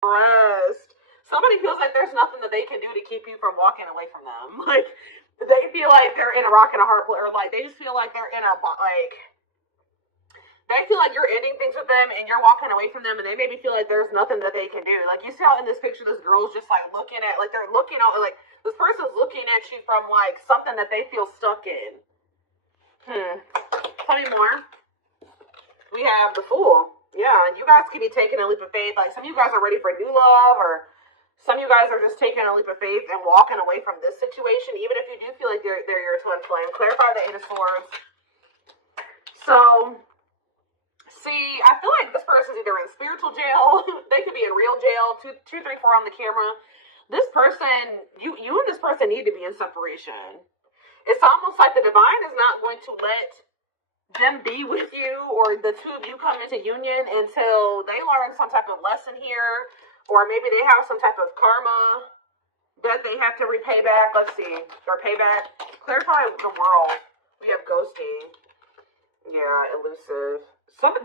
Rest. Somebody feels like there's nothing that they can do to keep you from walking away from them. Like, they feel like they're in a rock and a hard place, or like they just feel like they're in a like they feel like you're ending things with them and you're walking away from them, and they maybe feel like there's nothing that they can do. Like, you see how in this picture this girl's just like looking at, like, they're looking out, like this person's looking at you from like something that they feel stuck in. Tell me more. We have the Fool. Yeah, you guys could be taking a leap of faith. Like, some of you guys are ready for new love, or some of you guys are just taking a leap of faith and walking away from this situation, even if you do feel like they're your twin flame. Clarify the Eight of Swords. So, see, I feel like this person's either in spiritual jail, they could be in real jail, 2, 3, 4 on the camera. This person, you and this person need to be in separation. It's almost like the divine is not going to let them be with you, or the two of you come into union, until they learn some type of lesson here, or maybe they have some type of karma that they have to repay back. Let's see, or pay back. Clarify the World. We have ghosting. Yeah, elusive.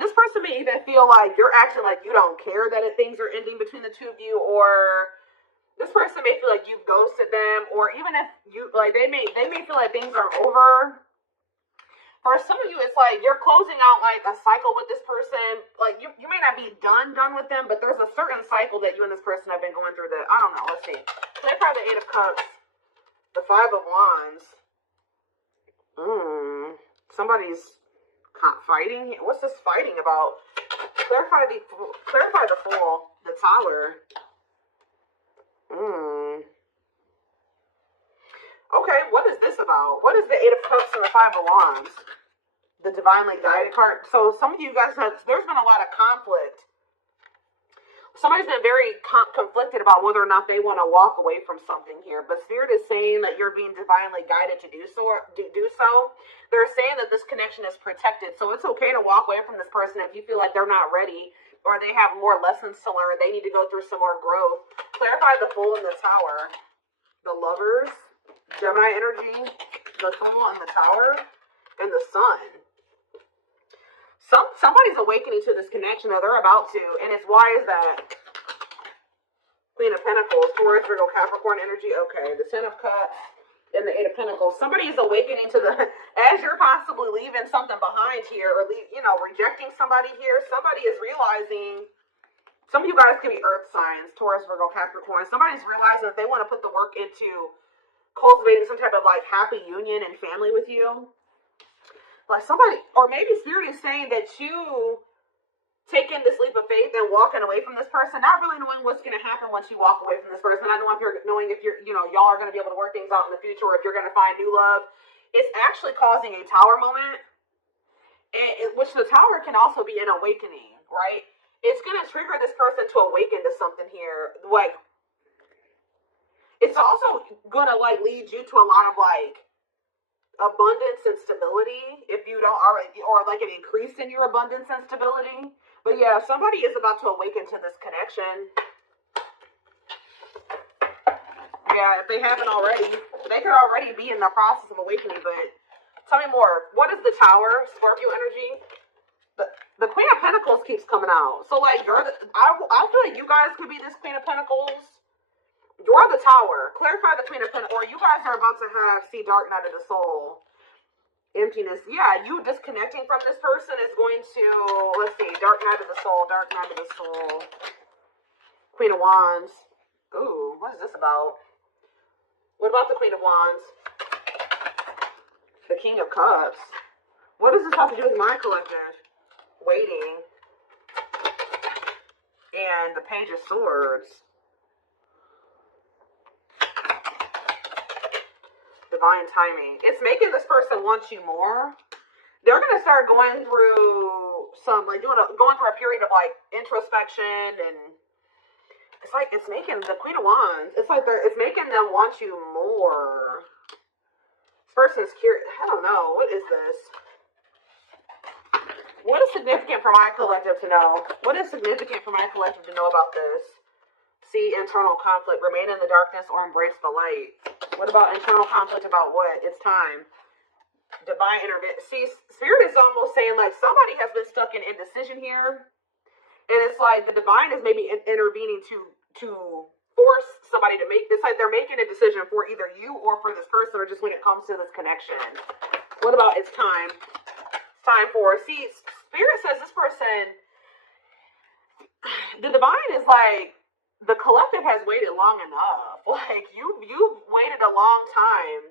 This person may even feel like you're acting like you don't care that things are ending between the two of you, or this person may feel like you've ghosted them, or even if you like, they may feel like things are over. For some of you, it's like you're closing out like a cycle with this person. Like, you may not be done with them, but there's a certain cycle that you and this person have been going through that, I don't know, let's see. Clarify the Eight of Cups, the Five of Wands. Somebody's fighting. What's this fighting about? Clarify the Fool, the Tower. Okay, what is this about? What is the Eight of Cups and the Five of Wands? The Divinely Guided card. So some of you guys there's been a lot of conflict. Somebody's been very conflicted about whether or not they want to walk away from something here. But Spirit is saying that you're being divinely guided to do so. They're saying that this connection is protected. So it's okay to walk away from this person if you feel like they're not ready, or they have more lessons to learn. They need to go through some more growth. Clarify the Fool and the Tower. The Lovers. Gemini energy, the Fool and the Tower, and the Sun. Somebody's awakening to this connection, or they're about to, and it's, why is that? Queen of Pentacles, Taurus, Virgo, Capricorn energy. Okay, the Ten of Cups and the Eight of Pentacles. Somebody is awakening to as you're possibly leaving something behind here, or rejecting somebody here. Somebody is realizing. Some of you guys could be Earth signs, Taurus, Virgo, Capricorn. Somebody's realizing that they want to put the work into cultivating some type of like happy union and family with you. Like, somebody, or maybe Spirit is saying that you taking this leap of faith and walking away from this person, not really knowing what's going to happen once you walk away from this person. I don't know if you're knowing if you're, y'all are going to be able to work things out in the future, or if you're going to find new love. It's actually causing a Tower moment, which the Tower can also be an awakening, right? It's going to trigger this person to awaken to something here. Like, it's also going to like lead you to a lot of like abundance and stability, if you don't already, or like an increase in your abundance and stability. But yeah, somebody is about to awaken to this connection. Yeah, if they haven't already, they could already be in the process of awakening. But tell me more. What is the Tower? Scorpio energy. The Queen of Pentacles keeps coming out. So like, I feel like you guys could be this Queen of Pentacles. You're the Tower. Clarify the Queen of Pentacles. Or you guys are about to Dark Night of the Soul. Emptiness. Yeah, you disconnecting from this person is going to, let's see, Dark Night of the Soul. Dark Night of the Soul. Queen of Wands. Ooh, what is this about? What about the Queen of Wands? The King of Cups. What does this have to do with my collective? Waiting. And the Page of Swords. Divine timing. It's making this person want you more. They're going to start going through some, like, going through a period of, like, introspection, and it's like, it's making the Queen of Wands, it's like it's making them want you more. This person's curious. I don't know. What is this? What is significant for my collective to know? What is significant for my collective to know about this? See, internal conflict. Remain in the darkness or embrace the light. What about internal conflict about what? It's time. Divine intervention. See, Spirit is almost saying like somebody has been stuck in indecision here. And it's like the divine is maybe intervening to force somebody to make, it's like they're making a decision for either you or for this person, or just when it comes to this connection. What about it's time? Time for, see, Spirit says this person, the divine is like, the collective has waited long enough. Like, you've waited a long time.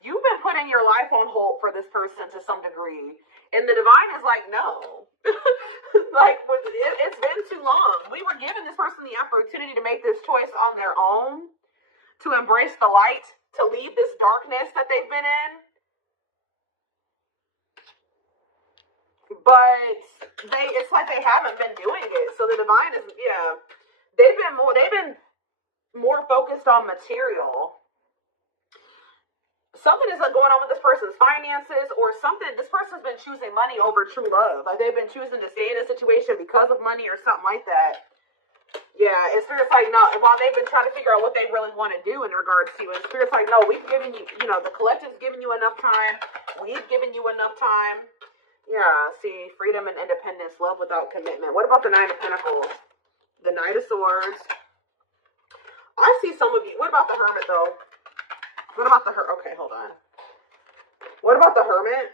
You've been putting your life on hold for this person to some degree. And the divine is like, no. Like, it's been too long. We were giving this person the opportunity to make this choice on their own, to embrace the light, to leave this darkness that they've been in. But it's like they haven't been doing it. So the divine is, yeah, they've been more focused on material. Something is going on with this person's finances, or something. This person's been choosing money over true love. Like, they've been choosing to stay in a situation because of money or something like that. Yeah, and Spirit's like, no, while they've been trying to figure out what they really want to do in regards to you, and Spirit's like, no, we've given you, the collective's given you enough time. We've given you enough time. Yeah, see, freedom and independence, love without commitment. What about the Nine of Pentacles? The Knight of Swords. I see some of you. What about the Hermit, though? What about the Hermit? Okay, hold on. What about the Hermit?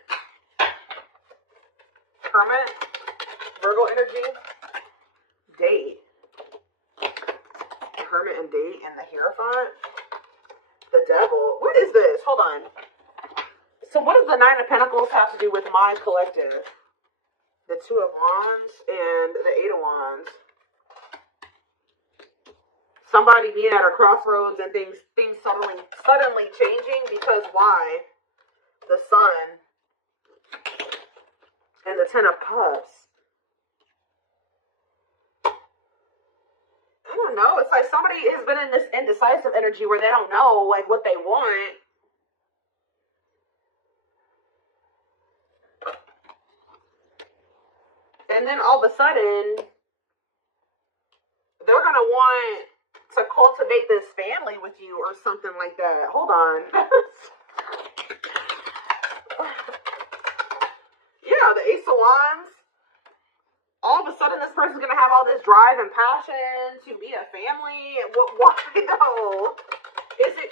Hermit? Virgo energy? Date. The Hermit and Date and the Hierophant? The Devil. What is this? Hold on. So what does the Nine of Pentacles have to do with my collective? The Two of Wands and the Eight of Wands. Somebody being at a crossroads and things suddenly changing, because why? The Sun and the Ten of Cups. I don't know. It's like somebody has been in this indecisive energy where they don't know like what they want. And then all of a sudden, they're going to want to cultivate this family with you or something like that. Hold on. Yeah, the Ace of Wands. All of a sudden, this person's going to have all this drive and passion to be a family. And why though?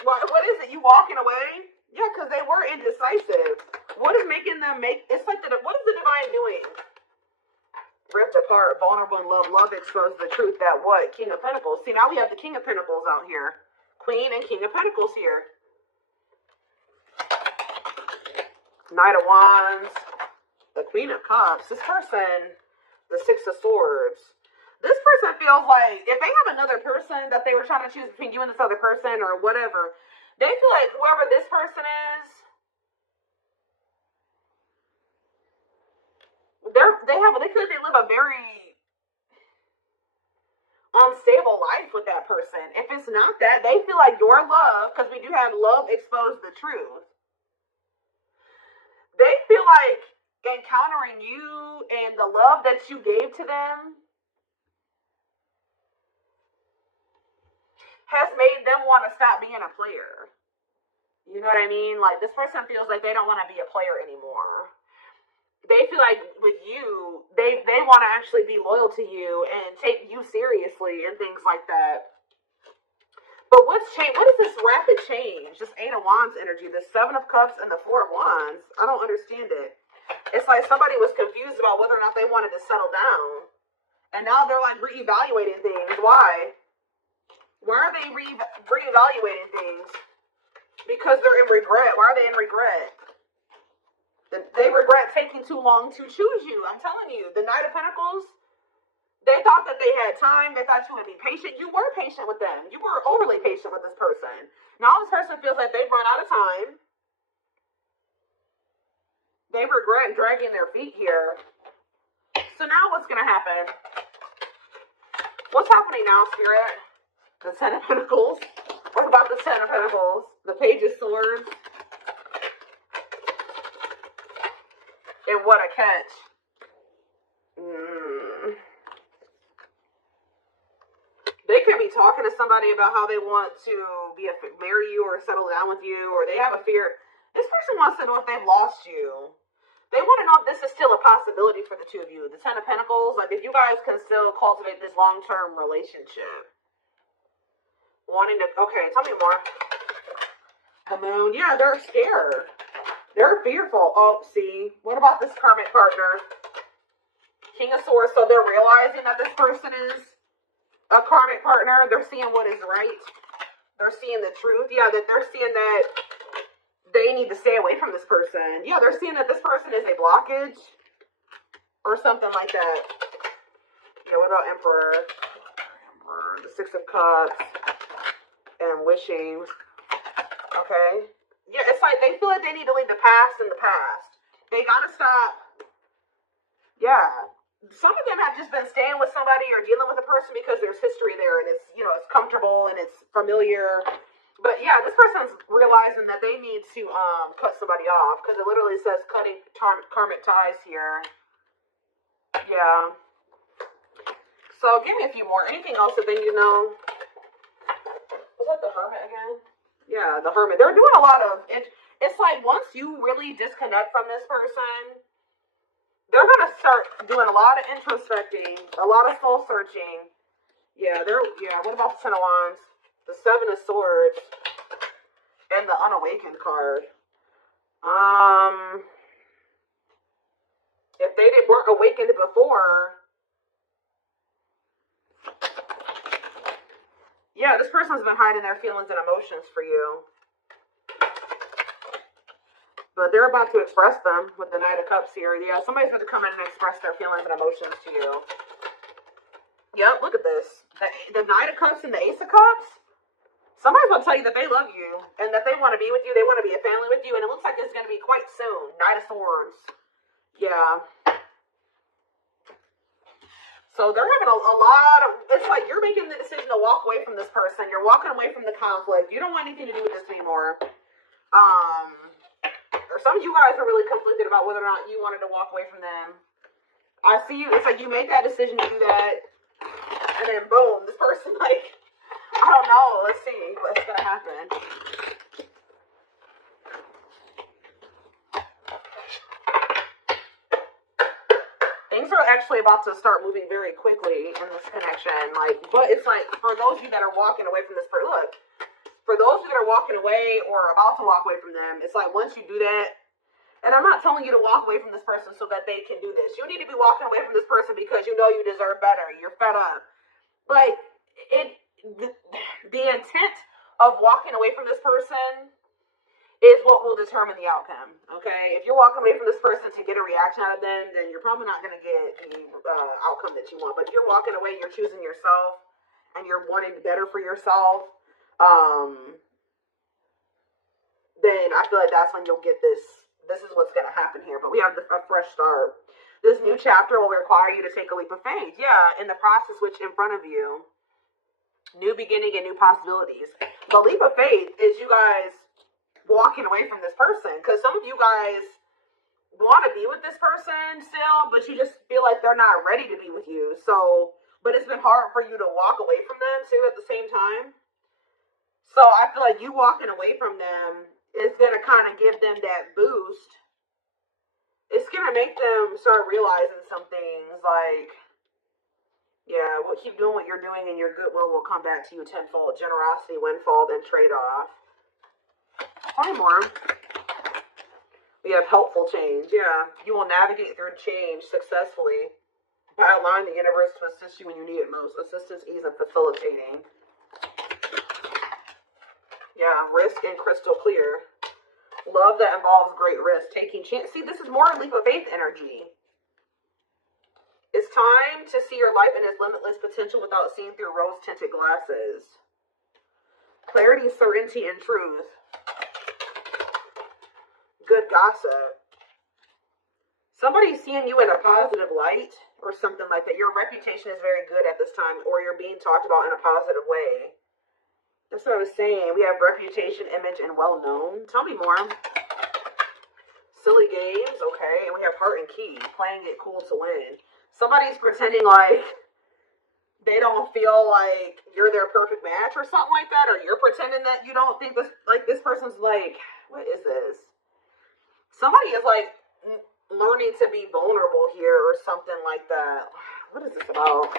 What is it? You walking away? Yeah, because they were indecisive. What is making them it's like, what is the divine doing? Ripped apart, vulnerable in love. Love exposed the truth that what? King of Pentacles. See, now we have the King of Pentacles out here. Queen and King of Pentacles here. Knight of Wands. The Queen of Cups. This person, the Six of Swords. This person feels like if they have another person that they were trying to choose between you and this other person or whatever, they feel like whoever this person is, they live a very unstable life with that person. If it's not that, they feel like your love, because we do have love expose the truth. They feel like encountering you and the love that you gave to them has made them want to stop being a player. You know what I mean? Like, this person feels like they don't want to be a player anymore. They feel like with you, they want to actually be loyal to you and take you seriously and things like that. But what's changed? What is this rapid change? This Eight of Wands energy, the Seven of Cups and the Four of Wands. I don't understand it. It's like somebody was confused about whether or not they wanted to settle down. And now they're like reevaluating things. Why? Why are they reevaluating things? Because they're in regret. Why are they in regret? They regret taking too long to choose you. I'm telling you. The Knight of Pentacles, they thought that they had time. They thought you would be patient. You were patient with them. You were overly patient with this person. Now this person feels like they've run out of time. They regret dragging their feet here. So now what's going to happen? What's happening now, Spirit? The Ten of Pentacles. What about the Ten of Pentacles? The Page of Swords. And what a catch. They could be talking to somebody about how they want to marry you or settle down with you, or they have a fear. This person wants to know if they've lost you. They want to know if this is still a possibility for the two of you. The Ten of Pentacles, like if you guys can still cultivate this long-term relationship. Wanting to, okay, tell me more. The Moon, yeah, they're scared. They're fearful. Oh, see, what about this karmic partner? King of Swords, so they're realizing that this person is a karmic partner. They're seeing what is right. They're seeing the truth. Yeah, that they're seeing that they need to stay away from this person. Yeah, they're seeing that this person is a blockage or something like that. Yeah, what about Emperor? Emperor, the Six of Cups, and Wishing. Okay. Yeah, it's like they feel like they need to leave the past in the past. They gotta stop. Yeah. Some of them have just been staying with somebody or dealing with a person because there's history there and it's, you know, it's comfortable and it's familiar. But yeah, this person's realizing that they need to cut somebody off because it literally says cutting karmic ties here. Yeah. So give me a few more. Anything else that they need to know? Was that the Hermit again? Yeah, the Hermit. They're doing a lot of it. It's like once you really disconnect from this person, they're going to start doing a lot of introspecting, a lot of soul searching. Yeah, what about the Ten of Wands? The Seven of Swords and the Unawakened card. If they weren't awakened before, yeah, this person's been hiding their feelings and emotions for you. But they're about to express them with the Knight of Cups here. Yeah, somebody's going to come in and express their feelings and emotions to you. Yep, look at this. The Knight of Cups and the Ace of Cups. Somebody's going to tell you that they love you and that they want to be with you. They want to be a family with you. And it looks like it's going to be quite soon. Knight of Swords. Yeah. So they're having a lot of, it's like you're making the decision to walk away from this person. You're walking away from the conflict. You don't want anything to do with this anymore. Or some of you guys are really conflicted about whether or not you wanted to walk away from them. I see you, it's like you make that decision to do that, and then boom, this person, like, I don't know, let's see what's gonna happen. Things are actually about to start moving very quickly in this connection, like, but it's like, for those of you that are walking away from this person, look, for those that are walking away or about to walk away from them, it's like once you do that, and I'm not telling you to walk away from this person so that they can do this. You need to be walking away from this person because you know you deserve better. You're fed up. Like, the intent of walking away from this person is what will determine the outcome, okay? If you're walking away from this person to get a reaction out of them, then you're probably not going to get the outcome that you want. But if you're walking away, you're choosing yourself, and you're wanting better for yourself, then I feel like that's when you'll get this is what's going to happen here. But we have a fresh start. This new chapter will require you to take a leap of faith. Yeah, in the process which in front of you, new beginning and new possibilities. The leap of faith is you guys walking away from this person, because some of you guys want to be with this person still, but you just feel like they're not ready to be with you. So, but it's been hard for you to walk away from them too at the same time. So I feel like you walking away from them is going to kind of give them that boost. It's going to make them start realizing some things like, yeah, well, keep doing what you're doing and your goodwill will come back to you tenfold. Generosity, windfall, and trade-off. Tell me more. We have helpful change. Yeah, you will navigate through change successfully by allowing the universe to assist you when you need it most. Assistance, ease, and facilitating. Yeah, risk and crystal clear. Love that involves great risk. Taking chance. See, this is more leap of faith energy. It's time to see your life in its limitless potential without seeing through rose-tinted glasses. Clarity, certainty, and truth. Good gossip. Somebody's seeing you in a positive light or something like that. Your reputation is very good at this time, or you're being talked about in a positive way. That's what I was saying. We have reputation, image, and well-known. Tell me more. Silly games, okay. And we have heart and key. Playing it cool to win. Somebody's pretending like they don't feel like you're their perfect match or something like that. Or you're pretending that you don't think this person's like, what is this? Somebody is like learning to be vulnerable here or something like that. What is this about?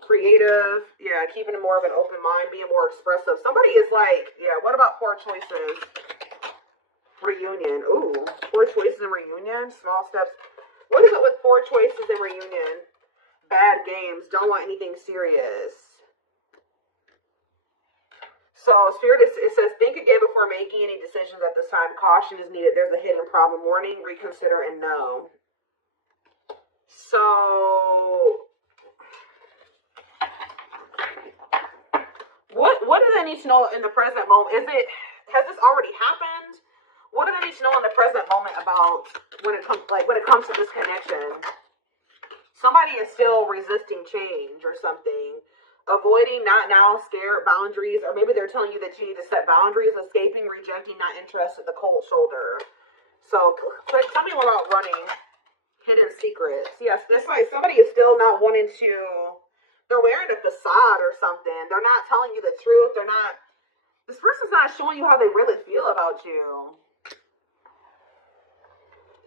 Creative. Yeah, keeping more of an open mind, being more expressive. Somebody is like, yeah, what about poor choices? Reunion. Ooh, poor choices and reunion. Small steps. What is it with poor choices and reunion? Bad games. Don't want anything serious. So, Spirit, it says, think again before making any decisions at this time. Caution is needed. There's a hidden problem. Warning, reconsider, and no. So, what do they need to know in the present moment? Has this already happened? What do they need to know in the present moment about when it comes to this connection? Somebody is still resisting change or something. Avoiding, not now, scared, boundaries, or maybe they're telling you that you need to set boundaries, escaping, rejecting, not interested, the cold shoulder. So, tell me more about running, hidden secrets. Yes, this like somebody is still not wanting to, they're wearing a facade or something. They're not telling you the truth. This person's not showing you how they really feel about you.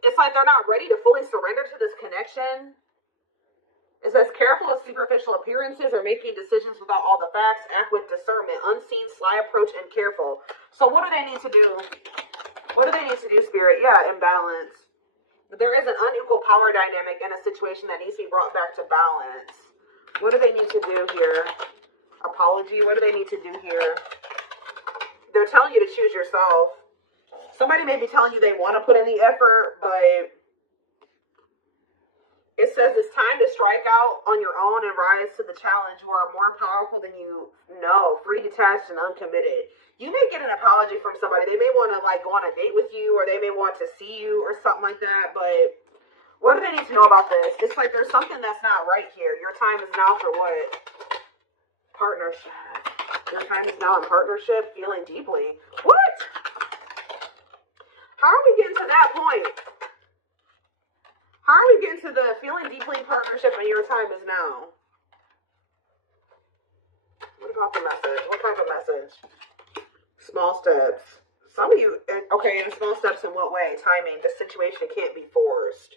It's like they're not ready to fully surrender to this connection. It says, careful of superficial appearances or making decisions without all the facts. Act with discernment. Unseen, sly approach, and careful. So what do they need to do? What do they need to do, Spirit? Yeah, imbalance. But there is an unequal power dynamic in a situation that needs to be brought back to balance. What do they need to do here? Apology. What do they need to do here? They're telling you to choose yourself. Somebody may be telling you they want to put in the effort, but it says it's time to strike out on your own and rise to the challenge. You are more powerful than you know, free, detached, and uncommitted. You may get an apology from somebody. They may want to like go on a date with you, or they may want to see you or something like that. But what do they need to know about this? It's like there's something that's not right here. Your time is now for what? Partnership. Your time is now in partnership, feeling deeply. What? How are we getting to that point? How are we getting to the feeling deeply in partnership and your time is now? What about the message? What type of message? Small steps. Some of you, okay, and small steps in what way? Timing. The situation can't be forced.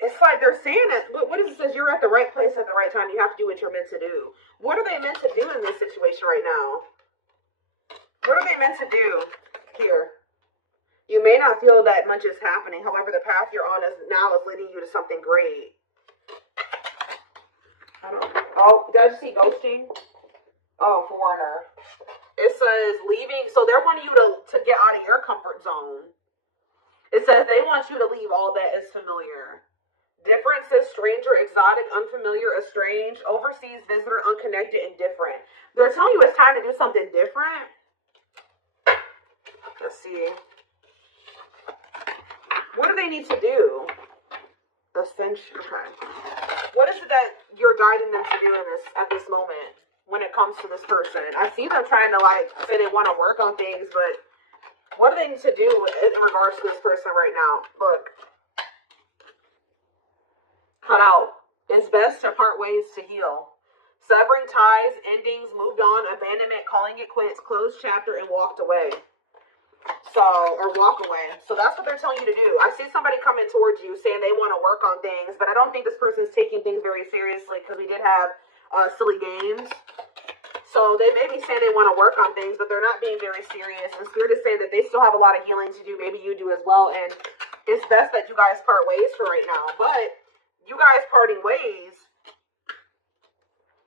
It's like they're saying it. What is it says? You're at the right place at the right time. You have to do what you're meant to do. What are they meant to do in this situation right now? What are they meant to do here? You may not feel that much is happening. However, the path you're on now is leading you to something great. I don't know. Oh, did I just see ghosting? Oh, foreigner. It says leaving. So they're wanting you to get out of your comfort zone. It says they want you to leave all that is familiar. Differences, stranger, exotic, unfamiliar, estranged, overseas, visitor, unconnected, and different. They're telling you it's time to do something different. Let's see. What do they need to do? Ascension. Okay. What is it that you're guiding them to do at this moment when it comes to this person? I see them trying to like say they want to work on things, but what do they need to do in regards to this person right now? Look. Cut out. It's best to part ways to heal. Severing ties, endings, moved on, abandonment, calling it quits, closed chapter, and walked away. Or walk away. So that's what they're telling you to do. I see somebody coming towards you saying they want to work on things, but I don't think this person's taking things very seriously because we did have silly games. So they may be saying they want to work on things, but they're not being very serious. And Spirit is saying that they still have a lot of healing to do. Maybe you do as well. And it's best that you guys part ways for right now. But you guys parting ways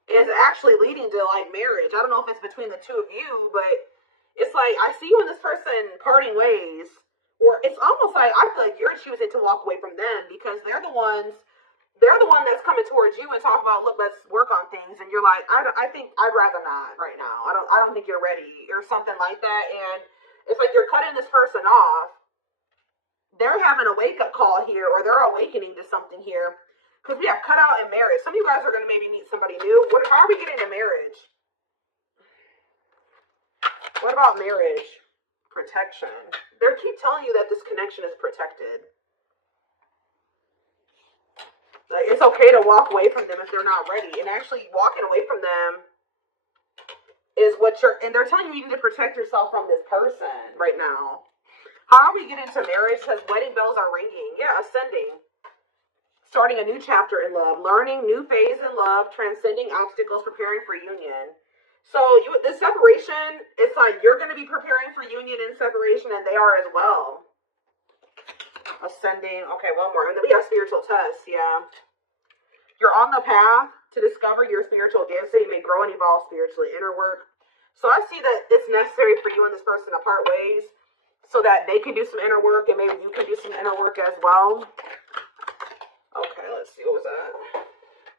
is actually leading to like marriage. I don't know if it's between the two of you, but it's like, I see you and this person parting ways, or it's almost like, I feel like you're choosing to walk away from them because they're the one that's coming towards you and talk about, look, let's work on things. And you're like, I think I'd rather not right now. I don't think you're ready or something like that. And it's like, you're cutting this person off. They're having a wake up call here, or they're awakening to something here. Because we have cut out in marriage. Some of you guys are going to maybe meet somebody new. How are we getting to marriage? What about marriage? Protection. They keep telling you that this connection is protected. Like, it's okay to walk away from them if they're not ready. And actually walking away from them is and they're telling you you need to protect yourself from this person right now. How are we getting to marriage? It says wedding bells are ringing. Yeah, ascending. Starting a new chapter in love. Learning new phase in love. Transcending obstacles. Preparing for union. So this separation, it's like you're going to be preparing for union and separation, and they are as well. Ascending. Okay, one more. And then we got spiritual tests. Yeah. You're on the path to discover your spiritual gifts so you may grow and evolve spiritually. Inner work. So I see that it's necessary for you and this person to part ways so that they can do some inner work and maybe you can do some inner work as well. Okay, let's see. What was that?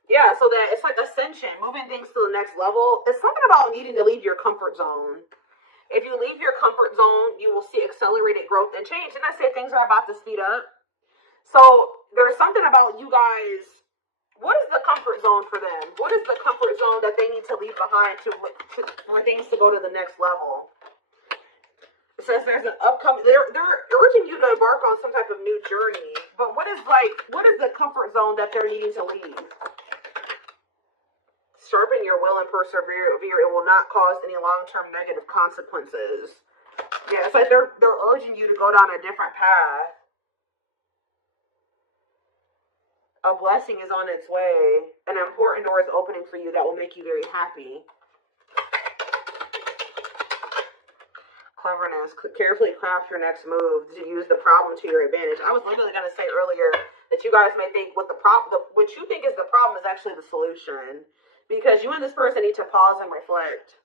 Yeah, so that it's like ascension, moving things to the next level. It's something about needing to leave your comfort zone. If you leave your comfort zone, you will see accelerated growth and change. And I say things are about to speed up. So there's something about you guys. What is the comfort zone for them? What is the comfort zone that they need to leave behind for things to go to the next level? It says there's an upcoming. They're urging you to embark on some type of new journey. But what is the comfort zone that they're needing to leave? Sharpen your will and persevere. It will not cause any long-term negative consequences. Yeah, it's like they're urging you to go down a different path. A blessing is on its way. An important door is opening for you that will make you very happy. Cleverness. Carefully craft your next move to use the problem to your advantage. I was literally going to say earlier that you guys may think what you think is the problem is actually the solution. Because you and this person need to pause and reflect.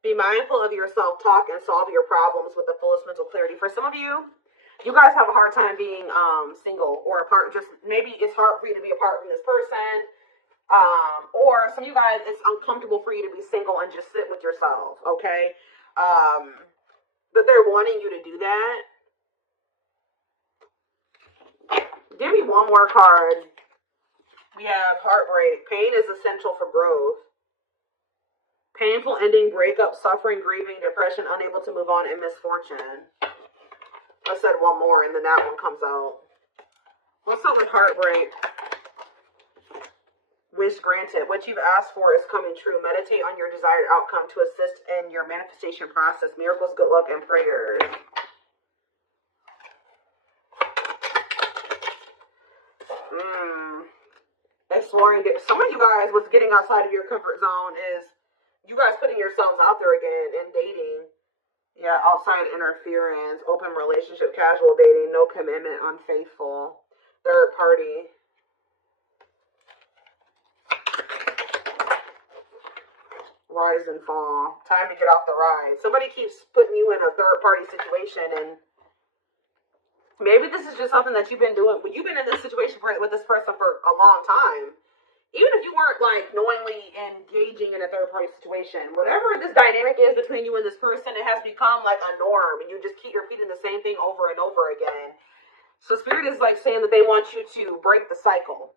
Be mindful of your self-talk and solve your problems with the fullest mental clarity. For some of you, you guys have a hard time being single or apart. Just maybe it's hard for you to be apart from this person. Or some of you guys, it's uncomfortable for you to be single and just sit with yourself, okay? But they're wanting you to do that. Give me one more card. We have heartbreak. Pain is essential for growth. Painful ending, breakup, suffering, grieving, depression, unable to move on, and misfortune. I said one more, and then that one comes out. What's up with heartbreak? Wish granted. What you've asked for is coming true. Meditate on your desired outcome to assist in your manifestation process. Miracles, good luck, and prayers. Exploring. Some of you guys, what's getting outside of your comfort zone is you guys putting yourselves out there again and dating. Yeah, outside interference, open relationship, casual dating, no commitment, unfaithful, third party. Rise and fall. Time to get off the ride. Somebody keeps putting you in a third party situation, and maybe this is just something that you've been doing. You've been in this situation with this person for a long time. Even if you weren't like knowingly engaging in a third party situation, whatever this dynamic is between you and this person, it has become like a norm, and you just keep repeating the same thing over and over again. So Spirit is like saying that they want you to break the cycle.